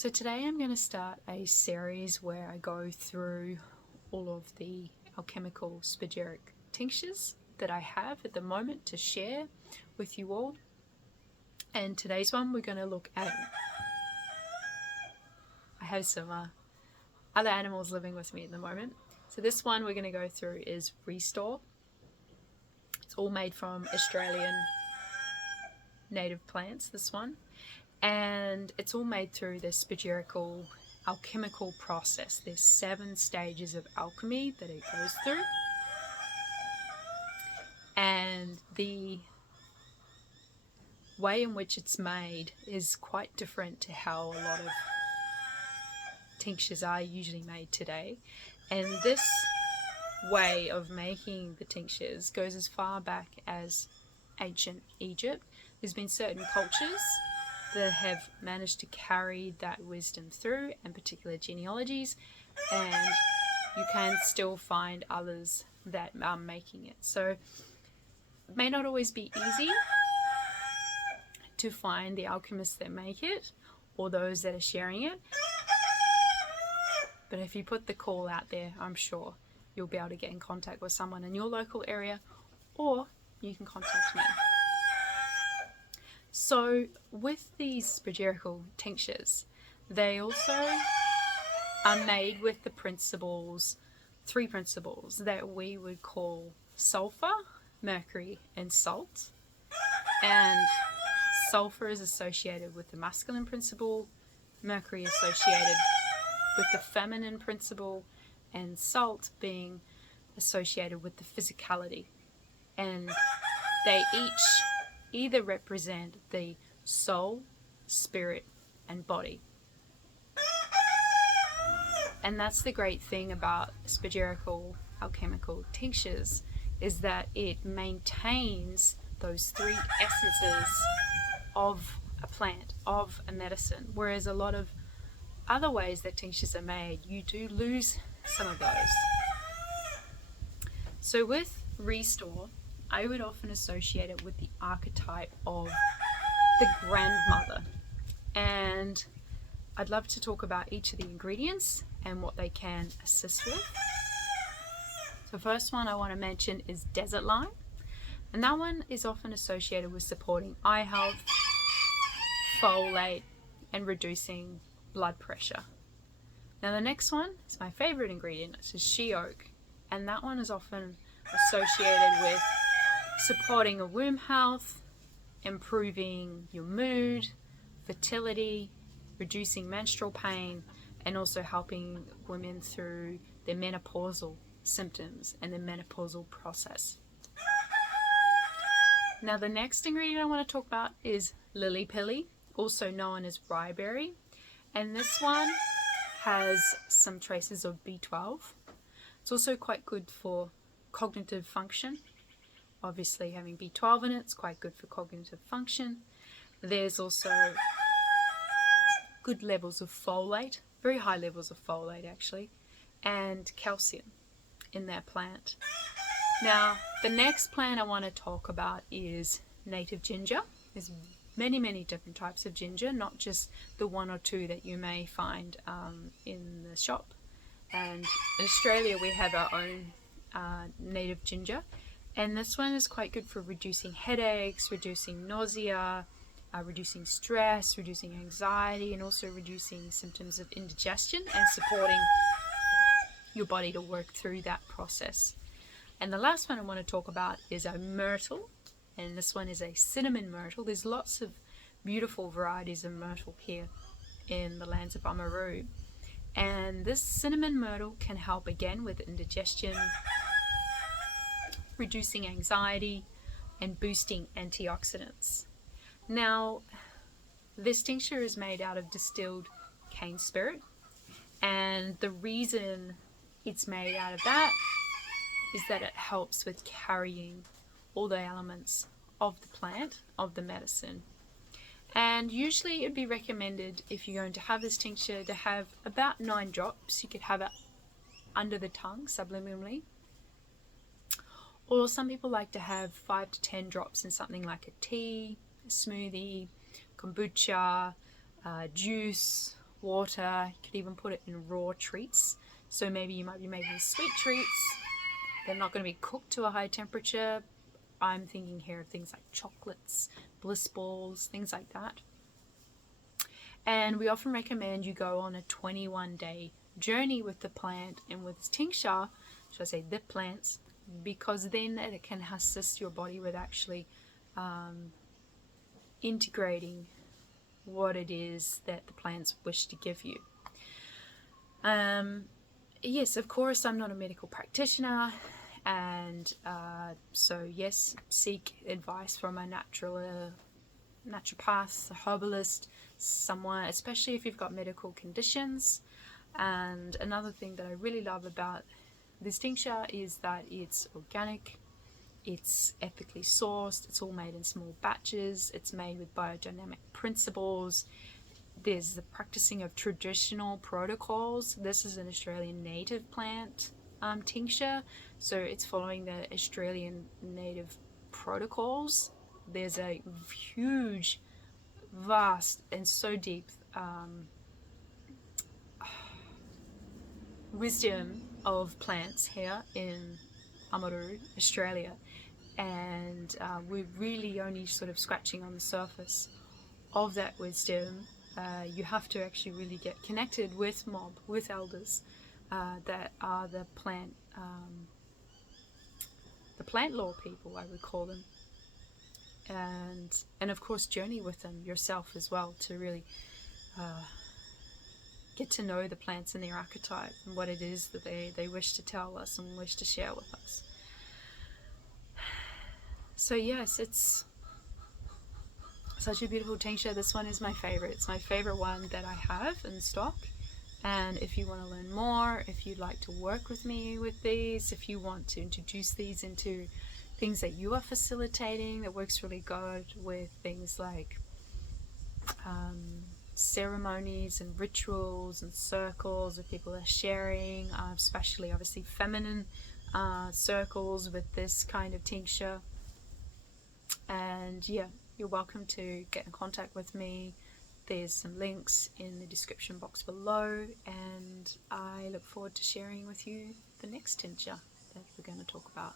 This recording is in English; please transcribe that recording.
So today I'm going to start a series where I go through all of the Alchemical Spagyric tinctures that I have at the moment to share with you all. And today's one we're going to look at, I have some other animals living with me at the moment. So this one we're going to go through is Restore. It's all made from Australian native plants, this one. And it's all made through the spagyrical alchemical process. There's 7 stages of alchemy that it goes through. And the way in which it's made is quite different to how a lot of tinctures are usually made today. And this way of making the tinctures goes as far back as ancient Egypt. There's been certain cultures that have managed to carry that wisdom through, and particular genealogies, and you can still find others that are making it. So it may not always be easy to find the alchemists that make it or those that are sharing it, but if you put the call out there, I'm sure you'll be able to get in contact with someone in your local area, or you can contact me. So with these spagyrical tinctures, they also are made with the principles, 3 principles that we would call sulfur, mercury, and salt. And sulfur is associated with the masculine principle, mercury associated with the feminine principle, and salt being associated with the physicality. And they each either represent the soul, spirit, and body. And that's the great thing about spagyrical alchemical tinctures, is that it maintains those 3 essences of a plant, of a medicine, whereas a lot of other ways that tinctures are made, you do lose some of those. So with Restore, I would often associate it with the archetype of the grandmother. And I'd love to talk about each of the ingredients and what they can assist with. So first one I want to mention is desert lime. And that one is often associated with supporting eye health, folate, and reducing blood pressure. Now the next one is my favorite ingredient, which is she oak. And that one is often associated with supporting a womb health, improving your mood, fertility, reducing menstrual pain, and also helping women through their menopausal symptoms and the menopausal process. Now the next ingredient I want to talk about is lily pilly, also known as Riberry, and this one has some traces of B12. It's also quite good for cognitive function. Obviously having B12 in it's quite good for cognitive function. There's also good levels of folate, very high levels of folate actually, and calcium in that plant. Now the next plant I want to talk about is native ginger. There's many different types of ginger, not just the 1 or 2 that you may find in the shop. And in Australia we have our own native ginger, and this one is quite good for reducing headaches, reducing nausea, reducing stress, reducing anxiety, and also reducing symptoms of indigestion and supporting your body to work through that process. And the last one I want to talk about is a myrtle, and this one is a cinnamon myrtle. There's lots of beautiful varieties of myrtle here in the lands of Oamaru. And this cinnamon myrtle can help again with indigestion, reducing anxiety, and boosting antioxidants. Now, this tincture is made out of distilled cane spirit, and the reason it's made out of that is that it helps with carrying all the elements of the plant, of the medicine. And usually it'd be recommended, if you're going to have this tincture, to have about 9 drops. You could have it under the tongue subliminally, or some people like to have 5 to 10 drops in something like a tea, a smoothie, kombucha, juice, water. You could even put it in raw treats. So maybe you might be making sweet treats. They're not going to be cooked to a high temperature. I'm thinking here of things like chocolates, bliss balls, things like that. And we often recommend you go on a 21-day journey with the plant and with this tincture, should I say the plants, because then it can assist your body with actually integrating what it is that the plants wish to give you. Yes, of course, I'm not a medical practitioner, and so yes, seek advice from a naturopath, a herbalist, someone, especially if you've got medical conditions. And another thing that I really love about this tincture is that it's organic, it's ethically sourced, it's all made in small batches, it's made with biodynamic principles. There's the practicing of traditional protocols. This is an Australian native plant tincture, so it's following the Australian native protocols. There's a huge, vast, and so deep wisdom of plants here in Amaroo, Australia, and we're really only sort of scratching on the surface of that wisdom. You have to actually really get connected with elders that are the plant law people, I would call them, and of course journey with them yourself as well to really get to know the plants and their archetype and what it is that they wish to tell us and wish to share with us. So yes, it's such a beautiful tincture. This one is my favorite. It's my favorite one that I have in stock. And if you want to learn more, if you'd like to work with me with these, if you want to introduce these into things that you are facilitating, that works really good with things like ceremonies and rituals and circles that people are sharing, especially obviously feminine circles with this kind of tincture. And yeah, you're welcome to get in contact with me. There's some links in the description box below, and I look forward to sharing with you the next tincture that we're going to talk about.